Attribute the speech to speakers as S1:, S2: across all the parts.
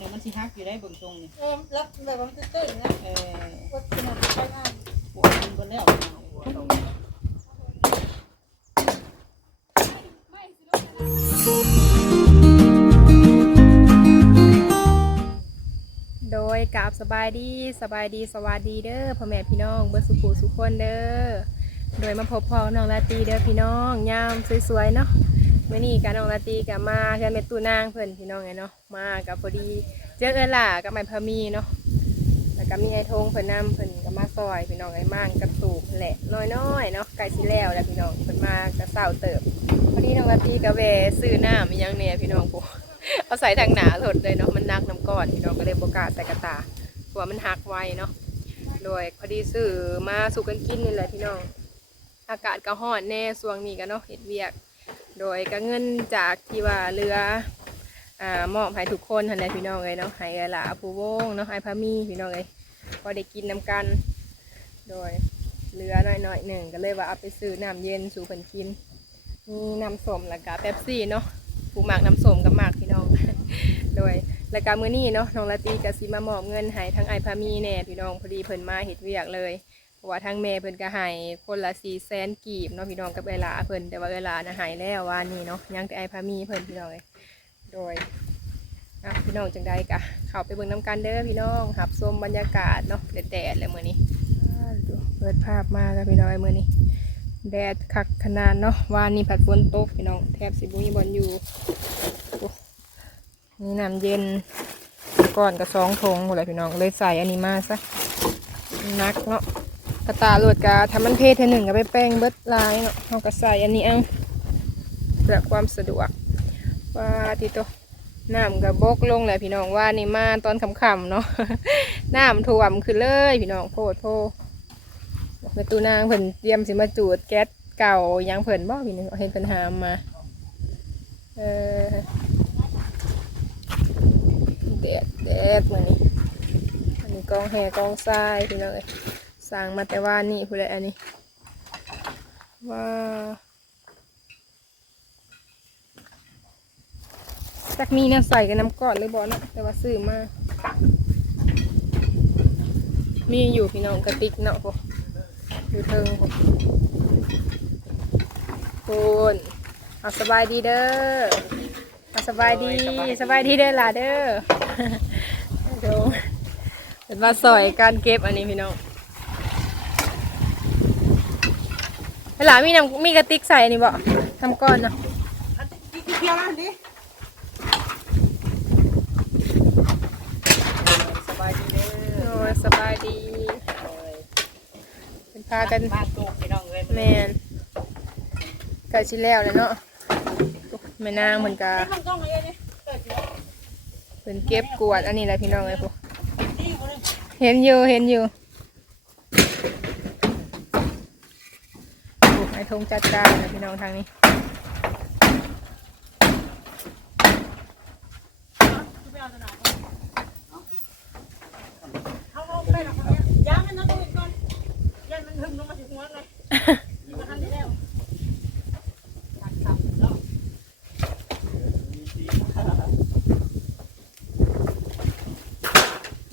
S1: เนี่ยมันสิฮักอยู่ได้เบิ่งทรงนี่
S2: เออแล้วแบบว่ามันตื้นๆนะ
S1: เออ
S2: ว่าขนาดใช้งาน
S1: ปวดมันบ่แล้ว
S3: โดยกราบสบายดีสบายดีสวัสดีเด้อพ่อแม่พี่น้องเบิร์สุขุสุขคนเด้อโดยมาพบพ่อน้องลาตรีเด้อพี่น้องยามสวยๆเนาะเมื่อนี้กับน้องลาตีกับมาเพื่อนเมตูนางเพื่อนพี่น้องไงเนาะมากับพอดีเจอเอินล่ะกับไม้พามีเนาะแล้วก็มีไอ้ทงเพิ่อนนำเพิ่นก็มาซอยพี่น้องไอ้มั่งกระตูกแหละน้อยๆเนาะไก่สิแล้วแล้วพี่น้องเพิ่อนมากระเศร้าเติบพอดีน้องลาตีกับแวซื้อน้ำอียังเนี่ยพี่น้องปุ๊เอาใส่ทางหนาสดเลยเนาะมันนักน้ำก้อนพี่น้องก็เลยโบกล้าใส่กระตาเพราะว่ามันหักไวเนาะโดยพอดีซื้อมาสูกันกินนี่แหละพี่น้องอากาศก็ร้อนแน่ช่วงนี้กันเนาะเห็ดเวียก โดยก็เงินจากที่ว่าเรืออ่ามอบให้ทุกคนทันใดพี่น้องเลยเนาะให้หลาผู้วงเนาะให้พามีพี่น้องเลยพอได้กินน้ำกัน โดยเรือหน่อยหนึ่งก็เลยว่าเอาไปซื้อน้ำเย็นสู่เพิ่นกิน มีน้ำส้มแล้วก็เป๊ปซี่เนาะผู้หมากน้ำส้มกับหมากพี่น้อง โดยรายการมื้อนี้เนาะน้องลาตีกับซีมามอบเงินให้ทั้งไอพามีแน่พี่น้องพอดีเพิ่นมาเฮ็ดเวียกเลย เพราะว่าทั้งแม่เพิ่นก็ให้คนละสี่แสนกีบเนาะพี่น้องกับเวลาเพิ่นแต่ว่าเวลานะหายแล้ววานนี้เนาะยังแต่ไอพามีเพิ่นพี่น้องเลยโดยอะพี่น้องจังใดกะเข้าไปเบิ่งน้ำกันเด้อพี่น้องหับชมบรรยากาศเนาะแดดๆเลยมื้อนี้ดูเปิดภาพมาแล้วพี่น้องเอ้ยมื้อนี้แดดคักขนาดเนาะวานนี้ผัดฝนตกพี่น้องแทบสิบุมีบอลอยู่โอ้นี่น้ำเย็นก่อนกับสองทงหมดเลยพี่น้องเลยใส่อันนี้มาซะนักเนาะ กระตาโหลดกาทำมันเพศเทอหนึ่งก็ไปแป้งเบิดลายเนาะเราก็ใส่อันนี้เอาเพื่อความสะดวกว่าทีโตน้ำกับบกลงเลยพี่น้องว่านี่มาตอนคำๆเนาะน้ำท่วมขึ้นเลยพี่น้องโพดโพประตูนางเพิ่นเตรียมสิมาจูดแก๊สเก่ายังเพิ่นบ่พี่นึงเห็นเพิ่นหามมาเออแดดแดดมือนี้อันนี้กองแห่กองทรายพี่น้องเอ้ย สร้างมาแต่ว่านี่ผู้ใดอันนี้ว้าจักมีเนี่ยใส่กันน้ำกอนเลยบ่เนาะแต่ว่าซื้อมา มีอยู่พี่น้องกระติกเนาะพวกอยู่เทิงผมคุณเอาสบายดีเด้อเอาสบายดีสบายดีเด้อล่ะเด้อเดี๋ยวเป็นมาสอยการเก็บอันนี้พี่น้อง เวลามีน้ำมีกระติกใส่อันนี้บ่ทำก้อนเนาะ
S2: อันที่เกี่ยวนั่นดิ
S1: สบายดีเด้อ
S3: โอ้ยสบายดีเป็นพากัน
S1: มาตูกพี่น้องเอ้ย
S3: แมนไก่ชิแล้วเลยเนาะแม่นางเหมือนกับ
S2: ที่มันต้องอะไรเนี่ยเกิดอยู่
S3: เป็นเก็บกวาดอันนี้แหละพี่น้องเลยพวก
S2: ที่คนนึง
S3: เห็นอยู่เห็นอยู่ปลูกไอ้ ทงจัดการนะพี่น้องทางนี้
S2: ไปเอาตลาดเอาเอาไปหรอกเนี่ยย้างมันต้องดูอีกก่อนยันมันหึมลงมาถึงหัวเลยมันทำได้แล้ว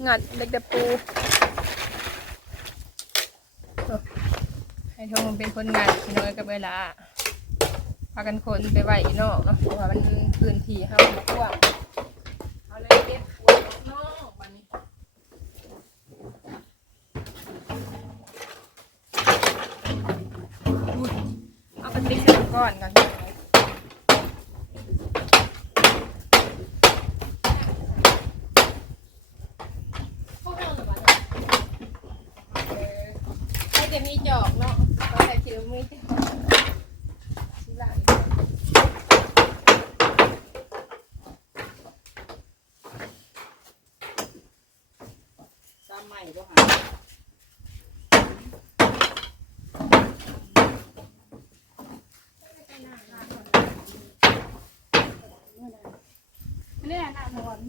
S3: งัดเล็กตะปูโอ้ไอ้ ทงมันเป็นคนงานพี่น้อยกับเวลาพากันคนไปไหวอีนอกเนาะเพราะว่ามันพื้นที่ห้ามมากว้างเอาเลยเก็บกวาดออกนอกบัดนี้ เอากระติกใส่ก่อนก่อนให้จะมีจอกเนาะก็ใส่คิวมีจอกทีหลัง
S1: ซ้ำให ม่บ่หา
S3: เนี่
S1: หน้าหอ
S2: น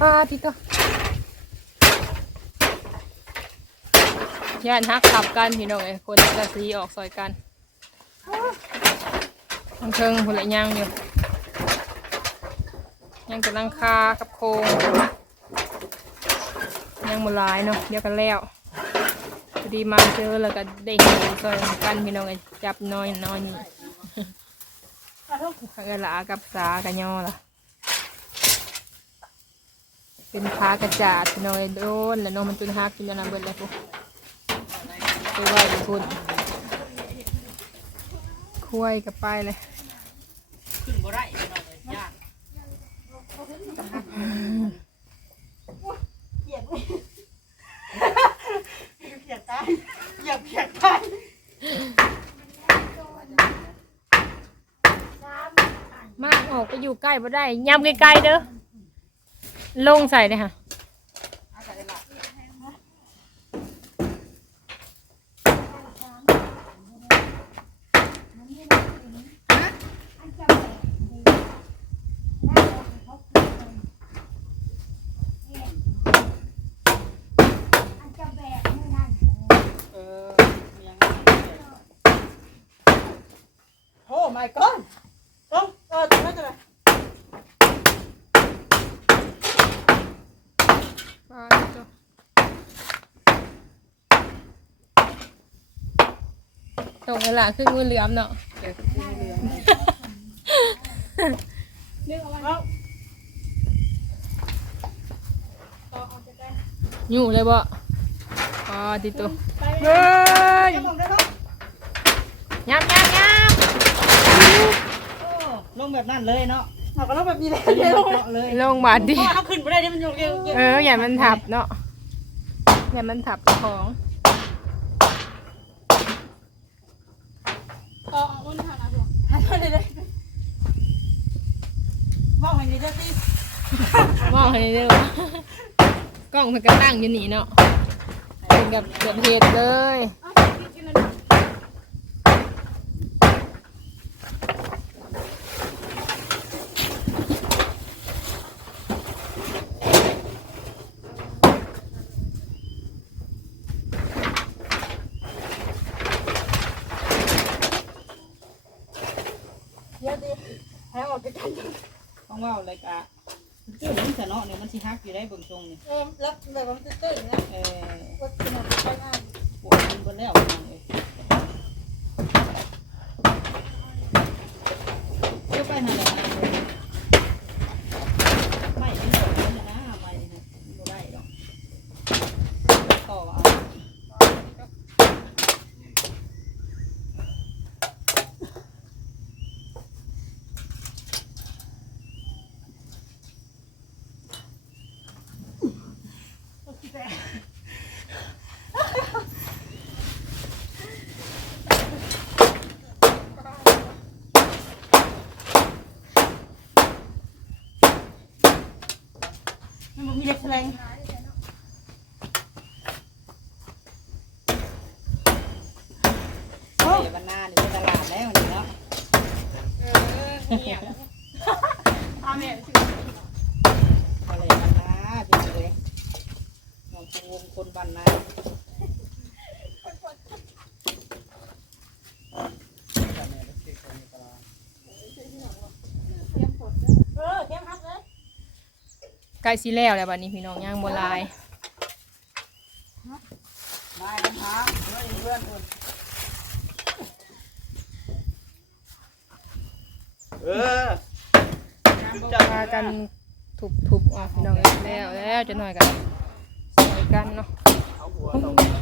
S3: ป้าพี่ก็ย่านฮักขับกันพี่น้องไอ้คนกระสีออกซอยกันทางเชิงหุ่นละย่างอยู่ย่างกับลังคากับโคงย่างมดหลายเนาะเดียวกันแล้วพอดีมาเจอแล้วก็ได้เห็นซอยกันพี่น้องไอ้จับน้อยน้อยนี่ข้ากะหลากับสากะยอละ เป็นพากระจาดพี่น้อยโดนแล้วน้องมันตุนฮักกินยานาเบิดเลยพวกไปไหวไปพุ่นคุยกับไปเลย
S1: ขึ้นบ่ได้พี่น้องเลยยาก
S2: เขียนเขียนตายอย่าเขียนตาย
S3: มากออกไปอยู่ใกล้บ่ได้ยำไกลๆเด้อ ลงใส่เลยค่ะ
S1: อาศัยหลัก เออมียังไง
S2: โอ้ my god ต้องเออตรงนั้นจะไหน
S3: ตรงเวลาขึ้นมือเหลือมเนาะ
S1: อ
S3: ยู่เลยบ่อ๋อติดตัวเฮ้ยยับยับยับ
S1: ลงแบบนั้นเลยเนาะ
S2: เอาก็ต้องแบบนี้เลย
S1: เจาะเลย
S3: ลงบาดดิ
S2: เพราขาขึ้นไม่ได้เดี๋ยวมันยกเร็ว
S3: เอออย่ามันทับเนาะอย่ามันทับของ
S2: เออเอาอ้นทางนะผมหันมาเลยเลยบอกให้นี่เด้อสิ
S3: มอง ให้เด้อกล้องมันก็ตั้งอยู่นี่เนาะเป็นกับเกิดเหตุเลย
S2: เดี๋ยวดิให้ออกจากกัน
S1: ต้องว่าอะไรกะ เจ้ามันจะเนาะเนี่ยมันสิฮักอยู่ได้เบิ่งทรงนี่
S2: เออแล้วแบบว่ามันจะตื่นนะ
S1: เออ
S2: ว่ากินอะไรไปง่าย
S1: ปวดมันเบิ่แล้วมันเลยเจ้าไปหาอะไรนะไม่ไม่หมดแล้วนะไม่นะไม่ได้หรอกต่อเอา
S2: มันมีเล็กแสลง
S1: เดี๋ยววันหน้านี่ไปตลาดแล้วนี่เนาะ
S2: เอาเนี่ย
S1: ก็เลยวันหน้าพี่เลยหมองวงคนบันนา
S2: เออเข้มฮักเลย
S3: ใกล้สิแล้วแล้วบัดนี้พี่น้องย่างบ่หลาย
S1: มากันหาเพื่อนเพื่อนคน
S4: เออ
S3: พากันทุบๆออกพี่น้องแล้วแล้วจะหน่อยกันใส่กันเนาะ
S4: เอาหัวตรง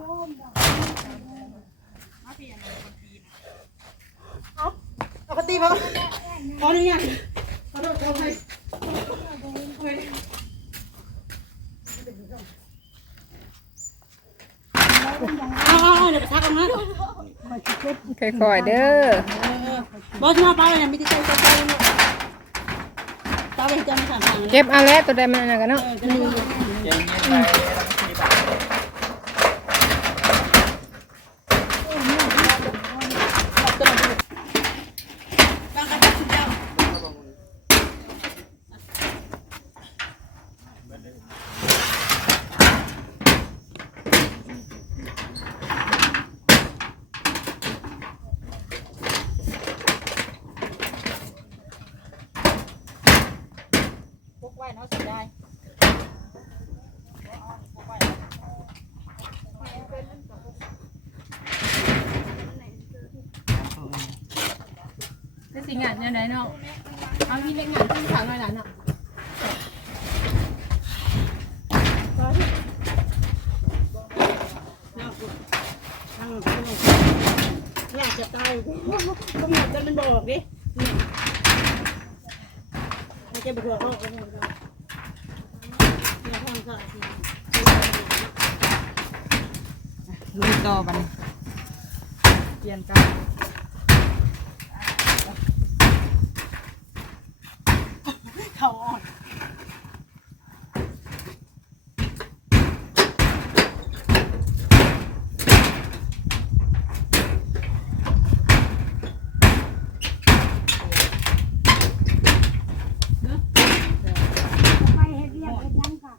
S1: เปลี่
S3: ยน
S2: ค
S1: น
S4: ปีนะเอากระ
S1: ตีมา
S2: ขออนุญาตขอโทษขออภัยเอาเอาเอาเดี๋ยวไปทักกันนะ
S3: ค่อยๆเด้อ
S2: บอสมาป้าเลยมีที่ใจใจใจเนาะป้าไปจำสามทางเลย
S3: เก็บเอาแล้วตัวใดมันอันนั้นกันเนาะ
S2: เออจะดู
S4: เย็นเย็นไปที่บ้าน
S1: เสียดาย
S3: เป็นสิงานเนี่ย ไหนเนาะเอาที่เล็กงานที่ขาวหน่อยหลานเนาะ
S2: อยากจะตายก็หมดกันมันบอกดิไม่ใช่บอกเขาก็หมดแล้วเนี่ยทางก็
S1: ลุยต่อบัดนเปลี่ยนกันเขาอ่อน
S5: ไปเฮ็ดเรียกเฮ็ดหยังค่ะ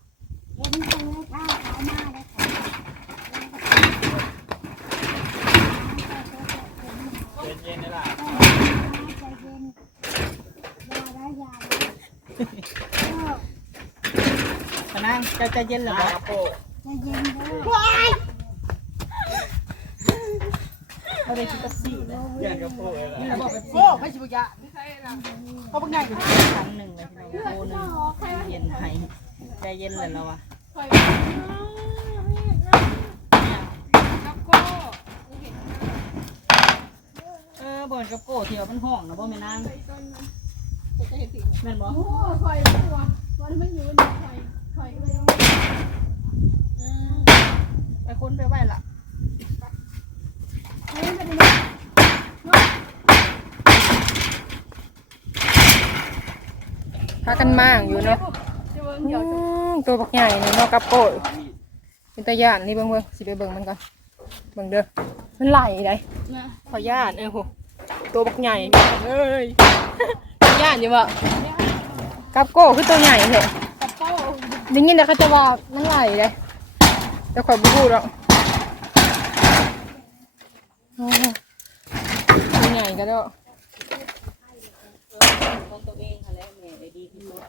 S5: เห็นตรงนี้ข้าวขาวมาเลยค่ะ
S4: เย็นๆนี่ล่ะ
S5: ใจเย็นยาได้ยาได้
S1: พนังเจ้า ใจเย็นเหรอ
S4: ลาโป้
S5: ใจเย็นเด้อ
S1: เขาได้คิดตัซี่เลย
S4: เย็นกับโป้เลยล่ะ
S1: นี่เราบอกแบบโอ้ไม่ใช่บุญยะเขาเป็นไงกันครั้งหนึ่งเลยพี่น้องโอ้หนึ่งเย็นไห้ใจเย็นเลยแล้ววะเออบ่นกับโก้เที่ยวมันห้องนะบ่แม่นางแม่นบ่
S3: โอ้คอยตัววันมันอยู่นี่คอย คอยเลย
S1: ไปค้นไปไหวละ
S3: พากันมากอยู่เนาะอืมตัวบักใหญ่นี่เนาะกับโป้ยเป็นตาย่านนี่เบิ่งเบิ่งสิไปเบิ่งมันก่อนเบิ่งเด้อมันไหลได้ขอย่านเออโหตัวบักใหญ่เอ้ยตาย่านอยู่บ่กับโก้คือตัวใหญ่เห้ ได้ยินแต่เขาจะว่ามันไหลได้แต่ข่อยบ่พูดหรอกโอ้ตัวใหญ่ก็ได้
S1: ของตัวเองค่ะแล้วแม่ได้ดีที่สุด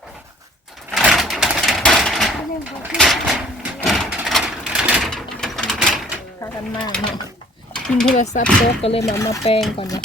S3: พากันมากเนาะกินโทรศัพท์โต๊ะก็เลยมามาแปลงก่อนเนี่ย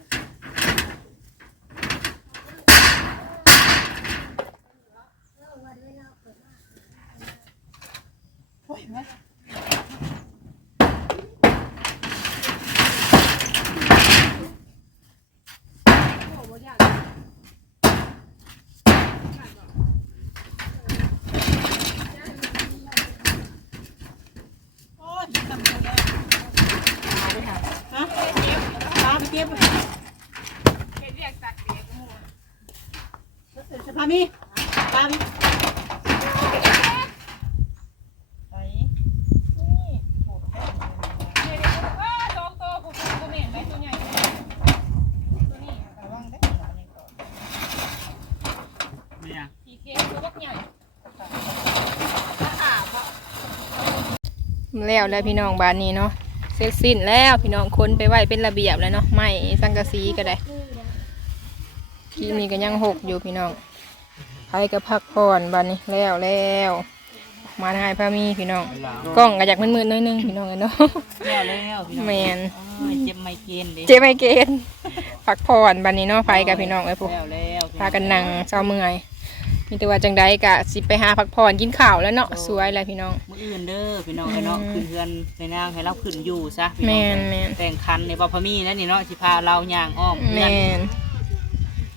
S2: พามีพามี
S1: ไป
S4: เนี่ย
S3: แล้วแล้วพี่น้องบ้านนี้เนาะเสร็จสิ้นแล้วพี่น้องคนไปไหวเป็นระเบียบแล้วเนาะไม่สังกะสีก็ได้ที่นี่ก็ยังหกอยู่พี่น้องใครก็พักผ่อนบ้านนี้แล้วแล้วมาทายพามีพี่น้องกล้องก็อยากมืดๆหน้อยนึงพี่น้องเอ้ยเนาะ
S1: แล้วแล้วพี่น้อง
S3: แมน
S1: อ้ายเจ็บไมเกรนเด้
S3: เจ๊ไม่เกณฑ์พักผ่อนบ้านนี้เนาะไปกับพี่น้องไอ้ยพวก
S1: แล้วแล้วพี่
S3: พากันนั่งเช้าเมื่อย มีแต่ว่าจังใดกะสิไปหาพักผ่อนกินข้าวแล้วเนาะสวยเลยพี่น้อง
S1: มื้ออื่นเด้อพี่น้องเอ้ยเนาะ
S3: อืม
S1: ขึ้นเฮือนในนางให้เราขึ้นอยู่ซะพี่
S3: แม
S1: น้อง
S3: นแมน
S1: แต่งคันในบ่พะมีนั่นนี่เนาะสิพาเราย่างอ้อม
S3: แม
S1: เฮือน
S3: น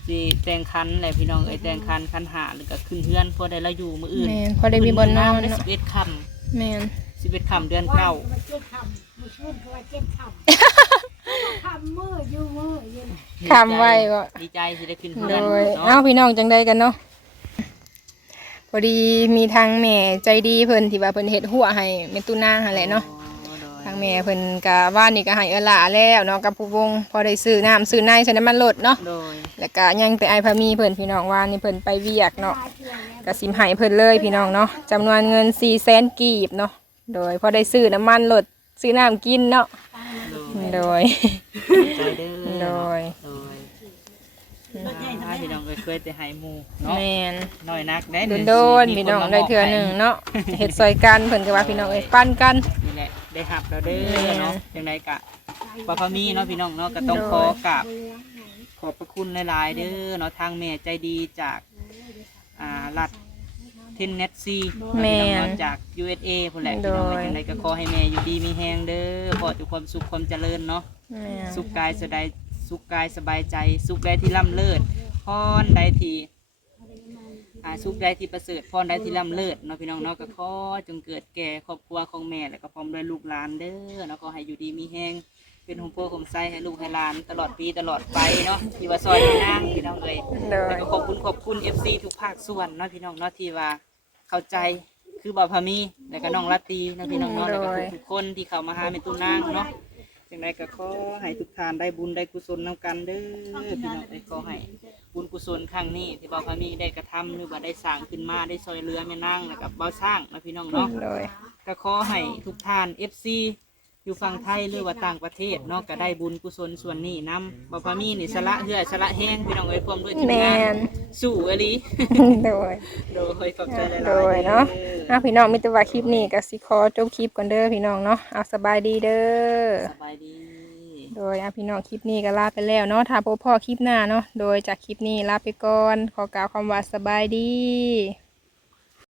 S1: สิแต่งคันแหละพี่น้องเอ้ยแต่งคันคันหาแล้วก็ขึ้นเฮือนพอได้เราอยู่มื้ออื่น
S3: แมนพอได้มีบอลนอน
S1: ได้
S3: เนาะ
S1: 11ค่ำ
S3: แมน
S1: 11ค่ำเดือนเก้า
S5: มาเจ็บคำมาช่วยเขาว่าเจ็บคำ คำมืออยู่มืออยู่
S3: คำไว้ก็
S1: ดีใจสิได้ขึ้น
S3: โด
S1: เฮือน
S3: ย
S1: เนาะ
S3: เอ้าพี่น้องจังใดกันเนาะ พอดีมีทางแม่ใจดีเพิ่นที่ว่าเพิ่นเฮ็ดหัวให้เมตุนางหั่นแหละเนาะ
S1: โอ้โดย
S3: ทางแม่เพิ่นก็ว่านี่ก็ให้เออหล่าแล้วเนาะกับผู้วงพอได้ซื้อน้ำซื้อในใส่น้ำมันรถเนาะ
S1: โดย
S3: แล้วก็ยังแต่ไอพามีเพิ่นพี่น้องว่านี่เพิ่นไปเวียกเนาะก็สิมให้เพิ่นเลยพี่น้องเนาะจำนวนเงิน4แสนกีบเนาะโดยพอได้ซื้อน้ำมันรถซื้อน้ำกินเนาะ
S1: โดย
S3: โดย
S1: ใจเด้อ
S3: โดย
S1: โดย อ่าพี่น้องเคยแต่ให้หมู่เนาะ
S3: แม่น
S1: น้อยนักได้
S3: โดนโดนๆพี่น้องได้เทื่อหนึ่งเนาะเฮ็ดซอยกันเพิ่นก็ว่าพี่น้องเอ้ยปั้นกัน
S1: นี่แหละได้หับแล้วเด้
S3: แม่
S1: อเนาะจังไดกะบ่พอมีเนาะพี่น้องเนาะก็ต้องขอกราบขอบพระคุณหลายๆเด้อเนาะทางแม่ใจดีจากอ่ารัฐเทนเนสซี
S3: แม่
S1: พี่น้องเนาะจาก USA พุ่นแหละพี่น้อง
S3: โดย
S1: จังไดก็ขอให้แม่อยู่ดีมีแฮงเด้อขอทุกความสุขความเจริญเนาะ
S3: แม่น
S1: สุขกายสบาย สุขกายสบายใจ สุขใดที่ล่ำเลิศพรใดที่อ่าสุขใดที่ประเสริฐพรใดที่ล่ำเลิศเนาะพี่น้องเนาะก็ขอจงเกิดแก่ครอบครัวของแม่และก็พร้อมด้วยลูกหลานเด้อเนาะขอให้อยู่ดีมีแห้งเป็นหุ่มโพหุ่มไส้ให้ลูกให้หลานตลอดปีตลอดไปเนาะที่ว่าซอยนี่นะพี่น้องเลย
S3: โดย
S1: แล้วก็ขอบคุณขอบคุณ FC ทุกภาคส่วนเนาะพี่น้องเนาะที่ว่าเข้าใจคือบ่าวพามีแล้วก็น้องรัตตีเนาะพี่น้องเนาะแล้วก็ทุกๆคนที่เข้ามาหาแม่ตู้นางเนาะ จังไดก็ขอให้ทุกทานได้บุญได้กุศลนำกันเด้อพี่น้องได้ขอให้บุญกุศลครั้งนี้ ที่บ่าวพามีได้กระทำหรือว่าได้สร้างขึ้นมาได้ซอยเรือแม่นางแล้วก็บ่าวสร้างนะพี่น้องเนาะ
S3: โดย
S1: ก็ขอให้ทุกทาน FC อยู่ฝั่งไทยหรือว่าต่างประเทศเนาะก็ได้บุญกุศลส่วนนี้นำบ่าวพามีนี่สละเหือสละแห้งพี่น้องเอ้ยความด้วยทีม
S3: แม่
S1: งาน
S3: น
S1: สู้อหลี
S3: โดย
S1: โดยขอบใจหลายๆ
S3: โดยเนาะอะพี่น้องมิตรว่าคลิปนี้ก็สิขอจบคลิปก่อนเด้อพี่น้องเนาะเอาสบายดีเด้อ
S1: สบายดี
S3: โดยอะพี่น้องคลิปนี้ก็ลาไปแล้วเนาะถ้าพบพ่อคลิปหน้าเนาะโดยจากคลิปนี้ลาไปก่อน ขอกล่าวคำว่าสบายดี